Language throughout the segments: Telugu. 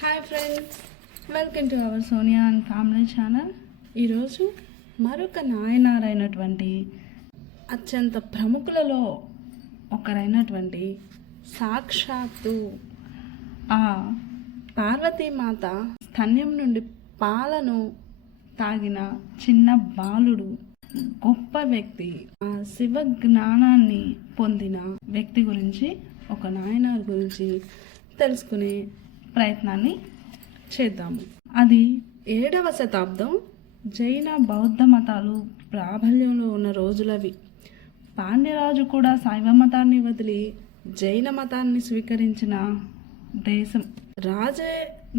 Hi friends, welcome to our Sonia and family channel. ఈరోజు మరొక నాయనార్ అయినటువంటి అత్యంత ప్రముఖులలో ఒకరైనటువంటి సాక్షాత్తు ఆ పార్వతీమాత స్తన్యం నుండి పాలను తాగిన చిన్న బాలుడు, గొప్ప వ్యక్తి, ఆ శివ జ్ఞానాన్ని పొందిన వ్యక్తి గురించి, ఒక నాయనార్ గురించి తెలుసుకునే ప్రయత్నాన్ని చేద్దాము. అది 7వ శతాబ్దం జైన బౌద్ధ మతాలు ప్రాబల్యంలో ఉన్న రోజులవి. పాండ్యరాజు కూడా శైవ మతాన్ని వదిలి జైన మతాన్ని స్వీకరించిన దేశం. రాజే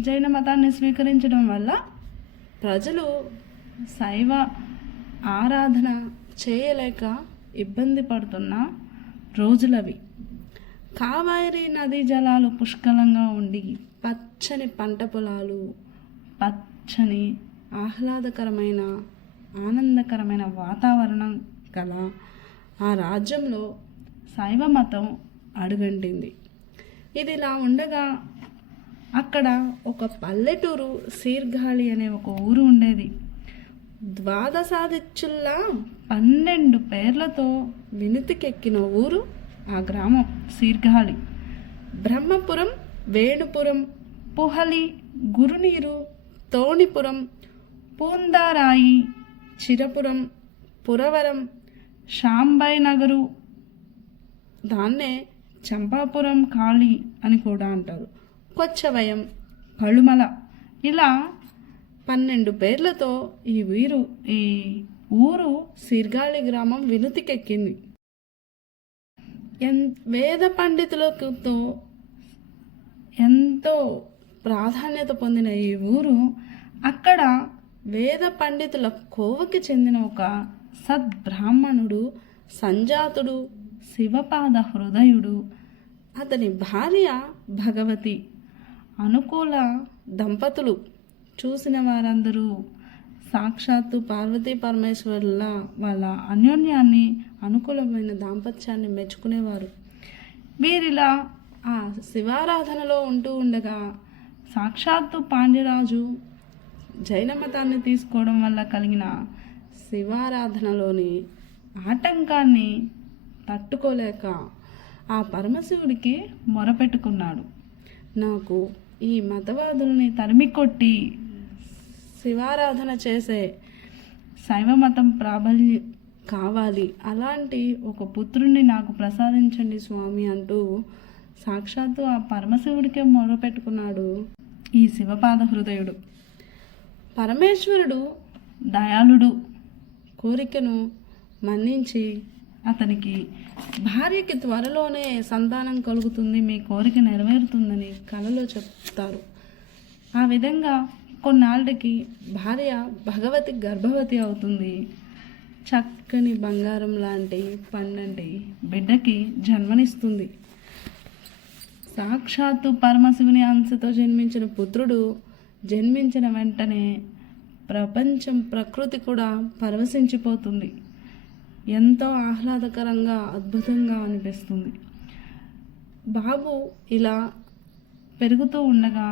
జైన మతాన్ని స్వీకరించడం వల్ల ప్రజలు శైవ ఆరాధన చేయలేక ఇబ్బంది పడుతున్న రోజులవి. కావేరీ నదీ జలాలు పుష్కలంగా ఉండి పచ్చని పంట పొలాలు, పచ్చని ఆహ్లాదకరమైన ఆనందకరమైన వాతావరణం గల ఆ రాజ్యంలో శైవ మతం అడుగంటింది. ఇది ఇలా ఉండగా అక్కడ ఒక పల్లెటూరు శీర్ఘాళి అనే ఒక ఊరు ఉండేది. ద్వాదశాదిత్యుల్లా 12 పేర్లతో వినుతికెక్కిన ఊరు ఆ గ్రామం శీర్ఘాళి. బ్రహ్మపురం, వేణుపురం, పుహలి, గురునీరు, తోణిపురం, పూందారాయి, చిరపురం, పురవరం, శాంబై నగరు, దాన్నే చంపాపురం కాళీ అని కూడా అంటారు, కొచ్చవయం, పళుమల, ఇలా 12 పేర్లతో ఈ ఊరు శీర్ఘాళి గ్రామం వినుతికెక్కింది. వేద పండితులతో ఎంతో ప్రాధాన్యత పొందిన ఈ ఊరు అక్కడ వేద పండితుల కోవకి చెందిన ఒక సద్బ్రాహ్మణుడు, సంజాతుడు, శివపాద హృదయుడు, అతని భార్య భగవతి అనుకూల దంపతులు. చూసిన వారందరూ సాక్షాత్తు పార్వతీ పరమేశ్వరుల వాళ్ళ అన్యోన్యాన్ని, అనుకూలమైన దాంపత్యాన్ని మెచ్చుకునేవారు. వీరిలా ఆ శివారాధనలో ఉంటూ ఉండగా సాక్షాత్తు పాండ్యరాజు జైన మతాన్ని తీసుకోవడం వల్ల కలిగిన శివారాధనలోని ఆటంకాన్ని తట్టుకోలేక ఆ పరమశివుడికి మొరపెట్టుకున్నాడు. నాకు ఈ మతవాదుల్ని తరిమికొట్టి శివారాధన చేసే శైవ మతం ప్రాబల్యం కావాలి, అలాంటి ఒక పుత్రుణ్ణి నాకు ప్రసాదించండి స్వామి అంటూ సాక్షాత్తు ఆ పరమశివుడికే మొరపెట్టుకున్నాడు ఈ శివపాద హృదయుడు. పరమేశ్వరుడు దయాళుడు, కోరికను మన్నించి అతనికి భార్యకి త్వరలోనే సంతానం కలుగుతుంది, మీ కోరిక నెరవేరుతుందని కలలో చెప్తారు. ఆ విధంగా కొన్నాళ్ళకి భార్య భగవతి గర్భవతి అవుతుంది. చక్కని బంగారం లాంటి పండంటి బిడ్డకి జన్మనిస్తుంది. సాక్షాత్తు పరమశివుని అంశతో జన్మించిన పుత్రుడు జన్మించిన వెంటనే ప్రపంచం, ప్రకృతి కూడా పరవశించిపోతుంది. ఎంతో ఆహ్లాదకరంగా, అద్భుతంగా అనిపిస్తుంది. బాబు ఇలా పెరుగుతూ ఉండగా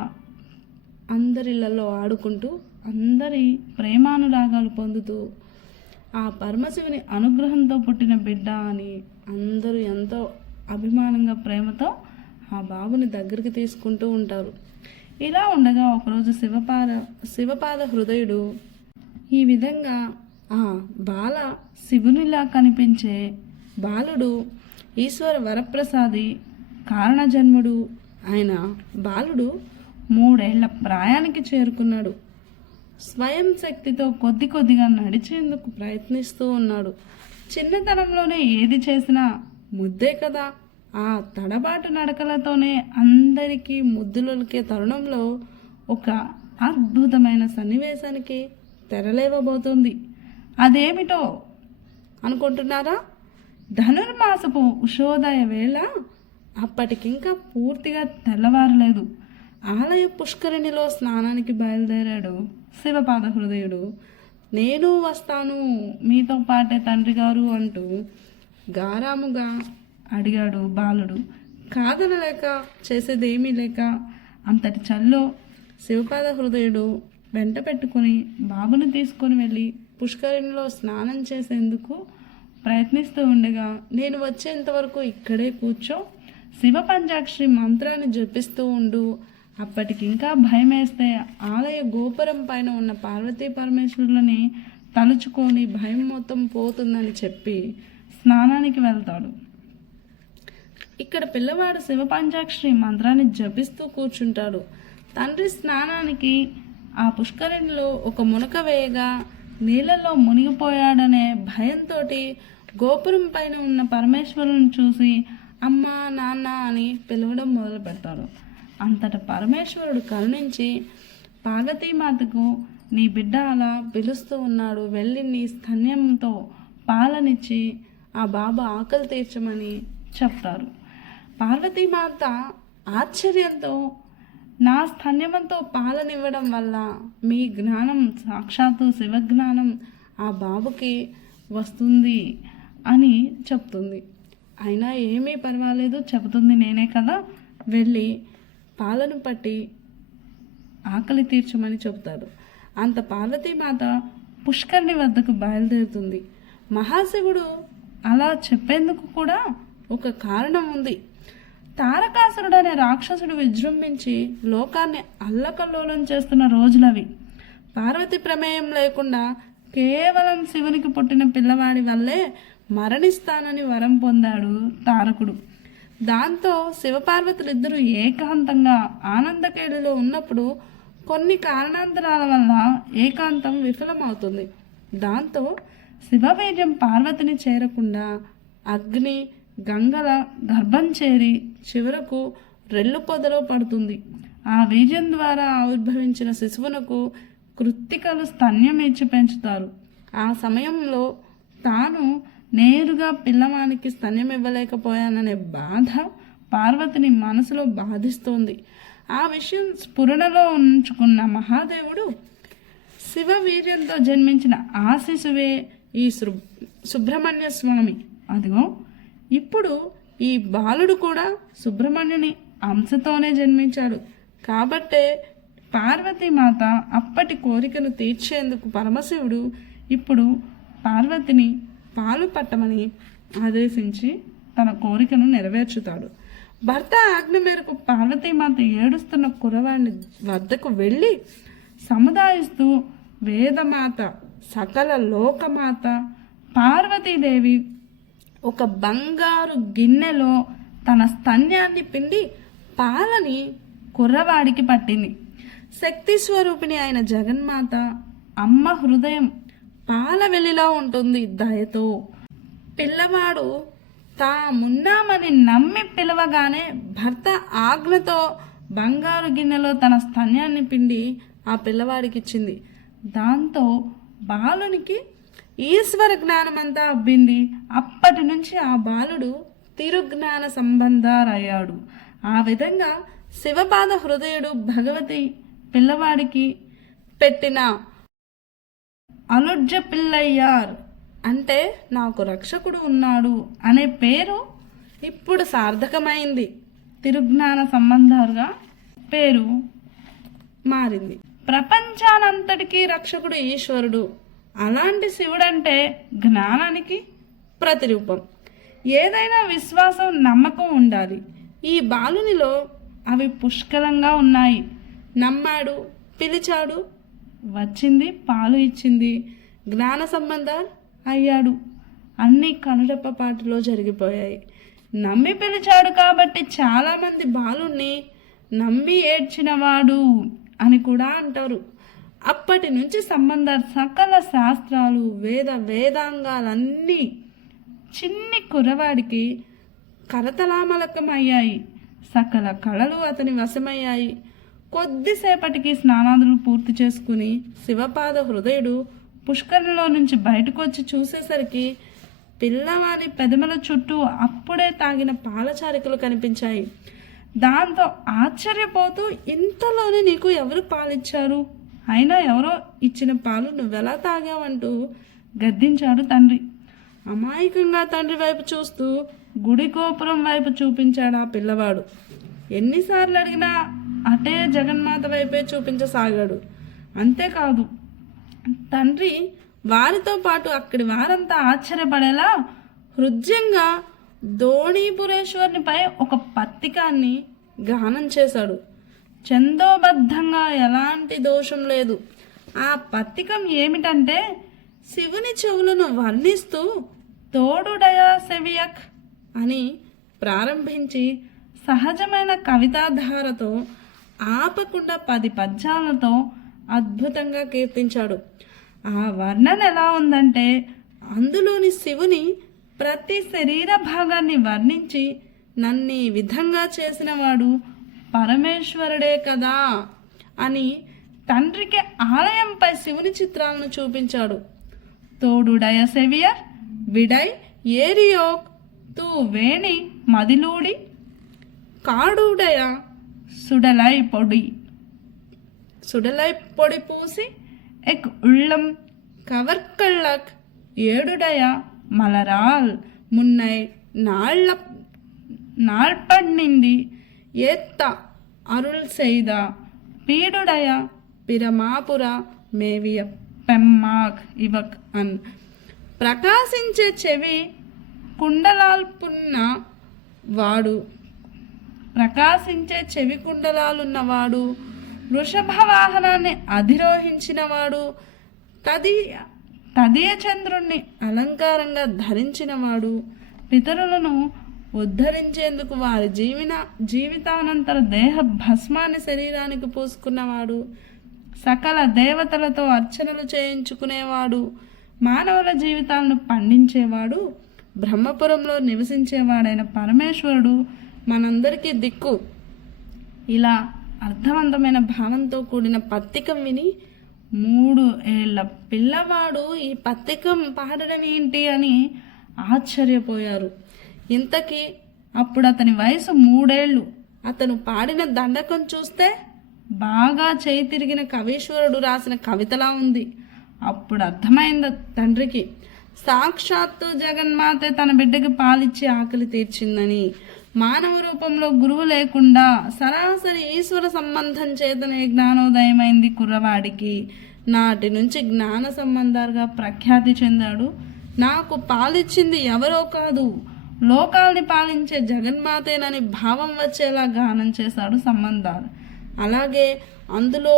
అందరిళ్ళలో ఆడుకుంటూ, అందరి ప్రేమానురాగాలు పొందుతూ, ఆ పరమశివుని అనుగ్రహంతో పుట్టిన బిడ్డ అని అందరూ ఎంతో అభిమానంగా, ప్రేమతో ఆ బాబుని దగ్గరికి తీసుకుంటూ ఉంటారు. ఇలా ఉండగా ఒకరోజు శివపాద హృదయుడు ఈ విధంగా ఆ బాల శివునిలా కనిపించే బాలుడు ఈశ్వర వరప్రసాది కారణజన్ముడు ఆయన బాలుడు 3 ఏళ్ల ప్రాయానికి చేరుకున్నాడు. స్వయం శక్తితో కొద్దిగా నడిచేందుకు ప్రయత్నిస్తూ ఉన్నాడు. చిన్నతనంలోనే ఏది చేసినా ముద్దే కదా. ఆ తడబాటు నడకలతోనే అందరికీ ముద్దులొలికే తరుణంలో ఒక అద్భుతమైన సన్నివేశానికి తెరలేవబోతుంది. అదేమిటో అనుకుంటున్నారా? ధనుర్మాసపు ఉషోదయ వేళ, అప్పటికింకా పూర్తిగా తెల్లవారలేదు. ఆలయ పుష్కరిణిలో స్నానానికి బయలుదేరాడు శివపాద హృదయుడు. నేను వస్తాను మీతో పాటే తండ్రి గారు అంటూ గారాముగా అడిగాడు బాలుడు. కాదనలేక, చేసేదేమీ లేక అంతటి చల్లో శివపాద హృదయుడు వెంట పెట్టుకుని బాబుని తీసుకొని వెళ్ళి పుష్కరిణిలో స్నానం చేసేందుకు ప్రయత్నిస్తూ ఉండగా, నేను వచ్చేంత వరకు ఇక్కడే కూర్చో, శివ పంచాక్షరి మంత్రాన్ని జపిస్తూ ఉండు. అప్పటికి ఇంకా భయం వేస్తే ఆలయ గోపురం పైన ఉన్న పార్వతీ పరమేశ్వరులని తలుచుకొని భయం మొత్తం పోతుందని చెప్పి స్నానానికి వెళ్తాడు. ఇక్కడ పిల్లవాడు శివ పంచాక్షరి మంత్రాన్ని జపిస్తూ కూర్చుంటాడు. తండ్రి స్నానానికి ఆ పుష్కరిణిలో ఒక మునక వేయగా నీళ్ళలో మునిగిపోయాడనే భయంతో గోపురం పైన ఉన్న పరమేశ్వరుని చూసి అమ్మ నాన్న అని పిలవడం మొదలు పెడతాడు. అంతటా పరమేశ్వరుడు కరుణించి, పార్వతీమాతకు నీ బిడ్డ అలా పిలుస్తూ ఉన్నాడు, వెళ్ళి నీ స్తన్యంతో పాలనిచ్చి ఆ బాబు ఆకలి తీర్చమని చెప్తారు. పార్వతీమాత ఆశ్చర్యంతో, నా స్తన్యమంతో పాలనివ్వడం వల్ల మీ జ్ఞానం సాక్షాత్తు శివజ్ఞానం ఆ బాబుకి వస్తుంది అని చెప్తుంది. అయినా ఏమీ పర్వాలేదు, చెబుతుంది నేనే కదా, వెళ్ళి పాలను పట్టి ఆకలి తీర్చమని చెబుతాడు. అంత పార్వతీమాత పుష్కరిణి వద్దకు బయలుదేరుతుంది. మహాశివుడు అలా చెప్పేందుకు కూడా ఒక కారణం ఉంది. తారకాసురుడు అనే రాక్షసుడు విజృంభించి లోకాన్ని అల్లకల్లోలం చేస్తున్న రోజులవి. పార్వతి ప్రమేయం లేకుండా కేవలం శివునికి పుట్టిన పిల్లవాడి వల్లే మరణిస్తానని వరం పొందాడు తారకుడు. దాంతో శివపార్వతులిద్దరూ ఏకాంతంగా ఆనందకేళిలో ఉన్నప్పుడు కొన్ని కారణాంతరాల వల్ల ఏకాంతం విఫలమవుతుంది. దాంతో శివవీర్యం పార్వతిని చేరకుండా అగ్ని గంగల గర్భం చేరి చివరకు రెల్లు పొదలో పడుతుంది. ఆ వీర్యం ద్వారా ఆవిర్భవించిన శిశువునకు కృత్తికలు స్తన్యం ఇచ్చి పెంచుతారు. ఆ సమయంలో తాను నేరుగా పిల్లవానికి స్తన్యం ఇవ్వలేకపోయాననే బాధ పార్వతిని మనసులో బాధిస్తోంది. ఆ విషయం స్ఫురణలో ఉంచుకున్న మహాదేవుడు శివ వీర్యంతో జన్మించిన ఆ శిశువే ఈ సుబ్రహ్మణ్య స్వామి. అదిగో ఇప్పుడు ఈ బాలుడు కూడా సుబ్రహ్మణ్యుని అంశతోనే జన్మించాడు. కాబట్టే పార్వతీమాత అప్పటి కోరికను తీర్చేందుకు పరమశివుడు ఇప్పుడు పార్వతిని పాలు పట్టమని ఆదేశించి తన కోరికను నెరవేర్చుతాడు. భర్త ఆజ్ఞ మేరకు పార్వతీమాత ఏడుస్తున్న కురవాణి వద్దకు వెళ్ళి సముదాయిస్తూ, వేదమాత, సకల లోకమాత పార్వతీదేవి ఒక బంగారు గిన్నెలో తన స్తన్యాన్ని పిండి పాలని కుర్రవాడికి పట్టింది. శక్తి స్వరూపిణి అయిన జగన్మాత అమ్మ హృదయం పాల వెలిలా ఉంటుంది దయతో. పిల్లవాడు తామున్నామని నమ్మి పిలవగానే భర్త ఆజ్ఞతో బంగారు గిన్నెలో తన స్తన్యాన్ని పిండి ఆ పిల్లవాడికి ఇచ్చింది. దాంతో బాలునికి ఈశ్వర జ్ఞానమంతా అబ్బింది. అప్పటి నుంచి ఆ బాలుడు తిరుజ్ఞాన సంబంధారయ్యాడు. ఆ విధంగా శివపాద హృదయుడు భగవతి పిల్లవాడికి పెట్టిన అలుజ్జ పిల్లయ్యార్ అంటే నాకు రక్షకుడు ఉన్నాడు అనే పేరు ఇప్పుడు సార్థకమైంది. తిరుజ్ఞాన సంబంధాలుగా పేరు మారింది. ప్రపంచానంతటికీ రక్షకుడు ఈశ్వరుడు. అలాంటి శివుడంటే జ్ఞానానికి ప్రతిరూపం. ఏదైనా విశ్వాసం, నమ్మకం ఉండాలి. ఈ బాలునిలో అవి పుష్కలంగా ఉన్నాయి. నమ్మాడు, పిలిచాడు, వచ్చింది, పాలు ఇచ్చింది, జ్ఞాన సంబంధాలు అయ్యాడు. అన్నీ కనురెప్పపాటులో జరిగిపోయాయి. నమ్మి పిలిచాడు కాబట్టి చాలామంది బాలుణ్ణి నమ్మి ఏడ్చినవాడు అని కూడా అంటారు. అప్పటి నుంచి సంబంధాలు, సకల శాస్త్రాలు, వేదాంగాలన్నీ చిన్ని కుర్రవాడికి కరతలామలకమయ్యాయి. సకల కళలు అతని వశమయ్యాయి. కొద్దిసేపటికి స్నానాదులు పూర్తి చేసుకుని శివపాద హృదయుడు పుష్కరంలో నుంచి బయటకు వచ్చి చూసేసరికి పిల్లవాడి పెదమల చుట్టూ అప్పుడే తాగిన పాలచారికలు కనిపించాయి. దాంతో ఆశ్చర్యపోతూ, ఇంతలోనే నీకు ఎవరు పాలిచ్చారు? అయినా ఎవరో ఇచ్చిన పాలు నువ్వెలా తాగావంటూ గద్దించాడు తండ్రి. అమాయకంగా తండ్రి వైపు చూస్తూ గుడి గోపురం వైపు చూపించాడు ఆ పిల్లవాడు. ఎన్నిసార్లు అడిగినా అటే జగన్మాత వైపే చూపించసాగాడు. అంతేకాదు తండ్రి వారితో పాటు అక్కడి వారంతా ఆశ్చర్యపడేలా హృద్యంగా దోణీపురేశ్వరునిపై ఒక పత్తికాన్ని గానం చేశాడు. చందోబద్ధంగా ఎలాంటి దోషం లేదు. ఆ పత్తికం ఏమిటంటే శివుని చెవులను వర్ణిస్తూ తోడుడయా సెవియక్ అని ప్రారంభించి సహజమైన కవితాధారతో ఆపకుండా 10 పద్యాలతో అద్భుతంగా కీర్తించాడు. ఆ వర్ణన ఎలా ఉందంటే అందులోని శివుని ప్రతి శరీర భాగాన్ని వర్ణించి నన్ను ఈ విధంగా చేసినవాడు పరమేశ్వరుడే కదా అని తండ్రికి ఆలయంపై శివుని చిత్రాలను చూపించాడు. తోడుడయ సెవియర్ విడై ఏరియోక్ తూ వేణి మదిలూడి కాడుడయ సుడలై పొడి పూసి ఎక్ ఉళ్ళం కవర్కళ్ళక్ ఏడుడయ మలరాల్ మున్నై నాళ్పడింది ఏత్త అరుள் செய்த పీడుడయ పిరమాపుర మేవియ పెమ్మాక్ ఇవక్ అన్ ప్రకాశించే చెవి కుండలాలున్నవాడు వృషభ వాహనాన్ని అధిరోహించినవాడు తదియ చంద్రుణ్ణి అలంకారంగా ధరించినవాడు పితరులను ఉద్ధరించేందుకు వారి జీవితానంతర దేహ భస్మాన్ని శరీరానికి పూసుకున్నవాడు సకల దేవతలతో అర్చనలు చేయించుకునేవాడు మానవుల జీవితాలను పండించేవాడు బ్రహ్మపురంలో నివసించేవాడైన పరమేశ్వరుడు మనందరికీ దిక్కు. ఇలా అర్థవంతమైన భావంతో కూడిన పత్తికం విని 3 ఏళ్ల పిల్లవాడు ఈ పత్తికం పాడడం ఏంటి అని ఆశ్చర్యపోయారు. ఇంతకీ అప్పుడు అతని వయసు 3 ఏళ్ళు. అతను పాడిన దండకం చూస్తే బాగా చేయి తిరిగిన కవీశ్వరుడు రాసిన కవితలా ఉంది. అప్పుడు అర్థమైంది తండ్రికి సాక్షాత్తు జగన్మాతే తన బిడ్డకి పాలిచ్చి ఆకలి తీర్చిందని. మానవ రూపంలో గురువు లేకుండా సరాసరి ఈశ్వర సంబంధం చేతనే జ్ఞానోదయమైంది కుర్రవాడికి. నాటి నుంచి జ్ఞాన సంబంధాలుగా ప్రఖ్యాతి చెందాడు. నాకు పాలిచ్చింది ఎవరో కాదు, లోకాల్ని పాలించే జగన్మాతేనని భావం వచ్చేలా గానం చేశాడు సంబంధాలు. అలాగే అందులో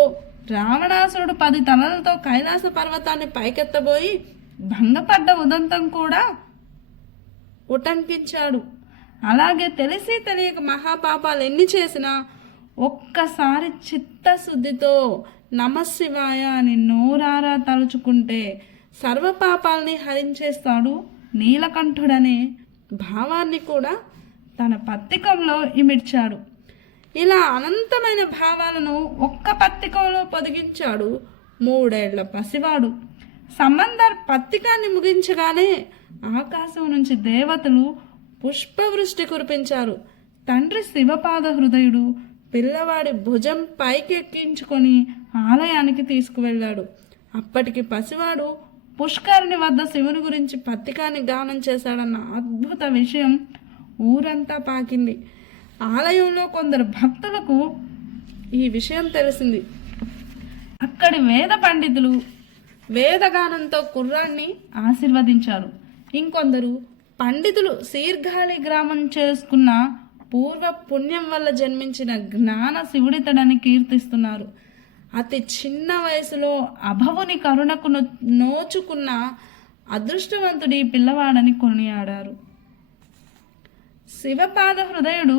రావణాసురుడు 10 తలలతో కైలాస పర్వతాన్ని పైకెత్తబోయి భంగపడ్డ ఉదంతం కూడా ఉటంకించాడు. అలాగే తెలిసి తెలియక మహాపాపాలు ఎన్ని చేసినా ఒక్కసారి చిత్తశుద్ధితో నమశివాయ అని నోరారా తలుచుకుంటే సర్వపాపాల్ని హరించేస్తాడు నీలకంఠుడనే భావాన్ని కూడా తన పత్తికంలో ఇమిడ్చాడు. ఇలా అనంతమైన భావాలను ఒక్క పత్తికంలో పొదిగించాడు 3 ఏళ్ల పసివాడు. సంబంధర్ పత్తికాన్ని ముగించగానే ఆకాశం నుంచి దేవతలు పుష్పవృష్టి కురిపించారు. తండ్రి శివపాద హృదయుడు పిల్లవాడి భుజం పైకెక్కించుకొని ఆలయానికి తీసుకువెళ్ళాడు. అప్పటికి పసివాడు పుష్కరిణి వద్ద శివుని గురించి పత్తికాన్ని గానం చేశాడన్న అద్భుత విషయం ఊరంతా పాకింది. ఆలయంలో కొందరు భక్తులకు ఈ విషయం తెలిసింది. అక్కడి వేద పండితులు వేదగానంతో కుర్రాన్ని ఆశీర్వదించారు. ఇంకొందరు పండితులు శీర్ఘాళి గ్రామం చేసుకున్న పూర్వ పుణ్యం వల్ల జన్మించిన జ్ఞాన శివుడితడని కీర్తిస్తున్నారు. అతి చిన్న వయసులో అభవుని కరుణకు నోచుకున్న అదృష్టవంతుడి పిల్లవాడని కొనియాడారు. శివపాద హృదయుడు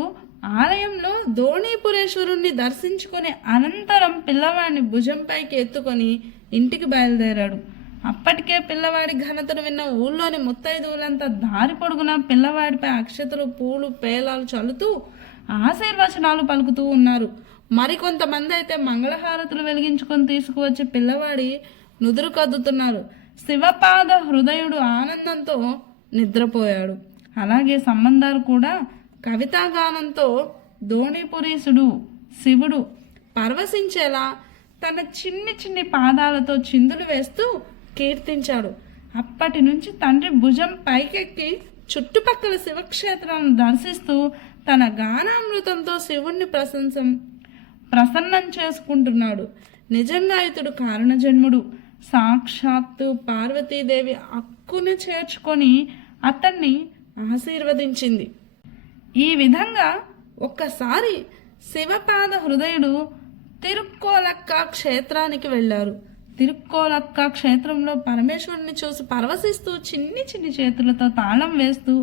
ఆలయంలో దోణీపురేశ్వరుణ్ణి దర్శించుకుని అనంతరం పిల్లవాడిని భుజంపైకి ఎత్తుకొని ఇంటికి బయలుదేరాడు. అప్పటికే పిల్లవాడి ఘనతను విన్న ఊళ్ళోని ముత్తైదువులంతా దారి పొడుగున పిల్లవాడిపై అక్షతలు, పూలు, పేలాలు చల్లుతూ ఆశీర్వచనాలు పలుకుతూ ఉన్నారు. మరికొంతమంది అయితే మంగళహారతులు వెలిగించుకొని తీసుకువచ్చి పిల్లవాడి నుదురు కద్దుతున్నారు. శివపాద హృదయుడు ఆనందంతో నిద్రపోయాడు. అలాగే సంబంధాలు కూడా కవితాగానంతో దోణిపురీసుడు శివుడు పరవశించేలా తన చిన్ని చిన్ని పాదాలతో చిందులు వేస్తూ కీర్తించాడు. అప్పటి నుంచి తండ్రి భుజం పైకెక్కి చుట్టుపక్కల శివక్షేత్రాలను దర్శిస్తూ తన గానామృతంతో శివుణ్ణి ప్రసన్నం చేసుకుంటున్నాడు. నిజంగా ఇతడు కారణజన్ముడు. సాక్షాత్తు పార్వతీదేవి అక్కుని చేర్చుకొని అతన్ని ఆశీర్వదించింది. ఈ విధంగా ఒక్కసారి శివపాద హృదయుడు తిరుక్కోలక్క క్షేత్రానికి వెళ్ళారు. తిరుక్కోలక్క క్షేత్రంలో పరమేశ్వరుని చూసి పరవశిస్తూ చిన్ని చిన్ని చేతులతో తాళం వేస్తూ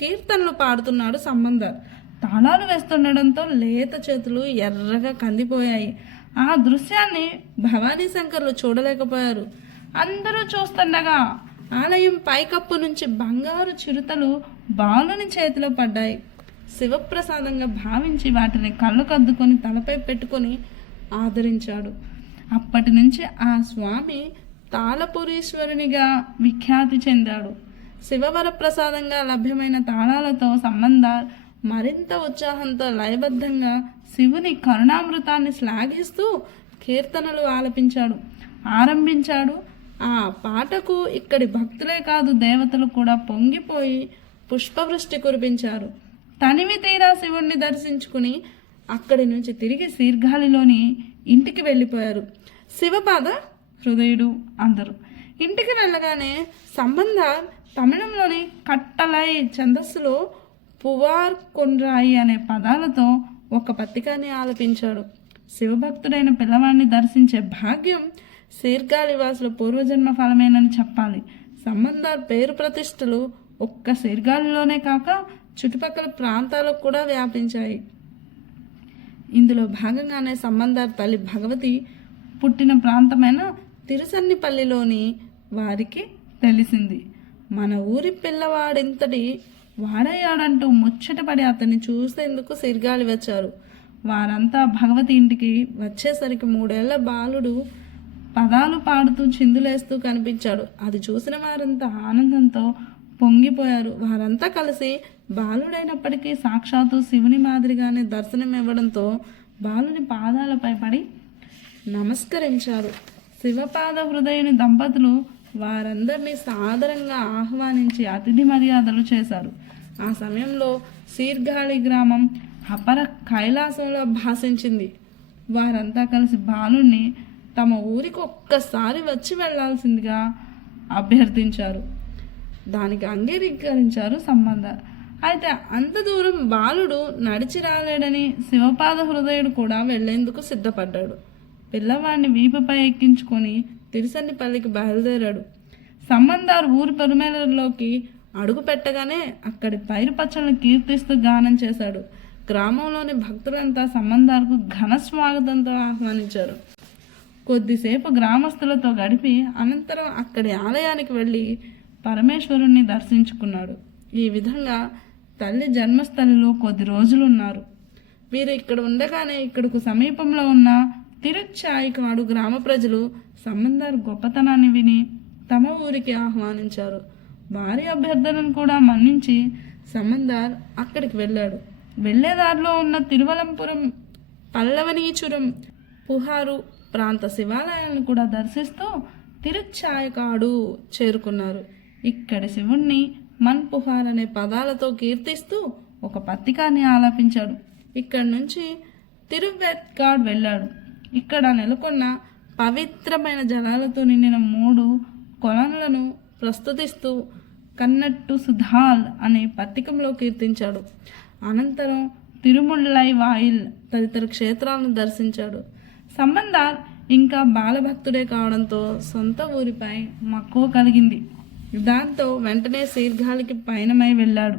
కీర్తనలు పాడుతున్నాడు సంబంధర్. తాళాలు వేస్తుండడంతో లేత చేతులు ఎర్రగా కందిపోయాయి. ఆ దృశ్యాన్ని భవానీ శంకర్లు చూడలేకపోయారు. అందరూ చూస్తుండగా ఆలయం పైకప్పు నుంచి బంగారు చిరుతలు బాలుని చేతిలో పడ్డాయి. శివప్రసాదంగా భావించి వాటిని కళ్ళు కద్దుకొని తలపై పెట్టుకొని ఆదరించాడు. అప్పటి నుంచి ఆ స్వామి తాళపురీశ్వరునిగా విఖ్యాతి చెందాడు. శివవర ప్రసాదంగా లభ్యమైన తాళాలతో సంబంధార్ మరింత ఉత్సాహంతో లయబద్ధంగా శివుని కరుణామృతాన్ని శ్లాఘిస్తూ కీర్తనలు ఆరంభించాడు. ఆ పాటకు ఇక్కడి భక్తులే కాదు దేవతలు కూడా పొంగిపోయి పుష్పవృష్టి కురిపించారు. తనివి తీరా శివుణ్ణి దర్శించుకుని అక్కడి నుంచి తిరిగి శీర్ఘాలిలోని ఇంటికి వెళ్ళిపోయారు శివపాద హృదయుడు అందరూ. ఇంటికి వెళ్ళగానే సంబంధర్ తమిళంలోని కట్టలై ఛందస్సులో పువార్ కొన్రాయి అనే పదాలతో ఒక పత్రికని ఆలపించాడు. శివభక్తుడైన పిల్లవాడిని దర్శించే భాగ్యం శీర్ఘాలివాసుల పూర్వజన్మ ఫలమేనని చెప్పాలి. సంబంధార్ పేరు ప్రతిష్టలు ఒక్క శీర్ఘాలిలోనే కాక చుట్టుపక్కల ప్రాంతాలకు కూడా వ్యాపించాయి. ఇందులో భాగంగానే సంబంధార్ తల్లి భగవతి పుట్టిన ప్రాంతమైన తిరుసన్నిపల్లిలోని వారికి తెలిసింది. మన ఊరి పిల్లవాడింతటి వాడయ్యాడంటూ ముచ్చటపడి అతన్ని చూసేందుకు శీర్ఘాలి వచ్చారు. వారంతా భగవతి ఇంటికి వచ్చేసరికి 3 ఏళ్ల బాలుడు పదాలు పాడుతూ చిందులేస్తూ కనిపించాడు. అది చూసిన వారంతా ఆనందంతో పొంగిపోయారు. వారంతా కలిసి బాలుడైనప్పటికీ సాక్షాత్తు శివుని మాదిరిగానే దర్శనం ఇవ్వడంతో బాలుని పాదాలపై పడి నమస్కరించారు. శివపాద హృదయుని దంపతులు వారందరినీ సాదరంగా ఆహ్వానించి అతిథి మర్యాదలు చేశారు. ఆ సమయంలో శీర్ఘాళి గ్రామం అపర కైలాసంలో భాషించింది. వారంతా కలిసి బాలుని తమ ఊరికి ఒక్కసారి వచ్చి వెళ్లాల్సిందిగా అభ్యర్థించారు. దానికి అంగీకరించారు సంబంధార్. అయితే అంత దూరం బాలుడు నడిచి రాలేడని శివపాద హృదయుడు కూడా వెళ్లేందుకు సిద్ధపడ్డాడు. పిల్లవాడిని వీపుపై ఎక్కించుకొని తిరుసన్నిపల్లికి బయలుదేరాడు. సంబంధార్ ఊరి పొలిమేరలోకి అడుగు పెట్టగానే అక్కడి పైరు పచ్చలను కీర్తిస్తూ గానం చేశాడు. గ్రామంలోని భక్తులంతా సంబంధార్కు ఘన స్వాగతంతో ఆహ్వానించారు. కొద్దిసేపు గ్రామస్తులతో గడిపి అనంతరం అక్కడి ఆలయానికి వెళ్ళి పరమేశ్వరుణ్ణి దర్శించుకున్నాడు. ఈ విధంగా తల్లి జన్మస్థలిలో కొద్ది రోజులున్నారు. వీరు ఇక్కడ ఉండగానే ఇక్కడకు సమీపంలో ఉన్న తిరుచాయికాడు గ్రామ ప్రజలు సంబంధార్ గొప్పతనాన్ని విని తమ ఊరికి ఆహ్వానించారు. వారి అభ్యర్థనను కూడా మన్నించి సంబంధార్ అక్కడికి వెళ్ళాడు. వెళ్లేదారిలో ఉన్న తిరువలంపురం, పల్లవనీచురం, పుహారు ప్రాంత శివాలయాలను కూడా దర్శిస్తూ తిరుచాయకాడు చేరుకున్నారు. ఇక్కడి శివుణ్ణి మన్ పుహార్ అనే పదాలతో కీర్తిస్తూ ఒక పత్రికాన్ని ఆలపించాడు. ఇక్కడి నుంచి తిరువెట్కాడ్ వెళ్ళాడు. ఇక్కడ నెలకొన్న పవిత్రమైన జలాలతో నిండిన 3 కొలనులను ప్రస్తుతిస్తూ కన్నట్టు సుధాల్ అనే పత్రికంలో కీర్తించాడు. అనంతరం తిరుముళ్ళై వాయిల్ తదితర క్షేత్రాలను దర్శించాడు. సంబంధార్ ఇంకా బాలభక్తుడే కావడంతో సొంత ఊరిపై మక్కువ కలిగింది. దాంతో వెంటనే శీర్ఘాలికి పయనమై వెళ్ళాడు.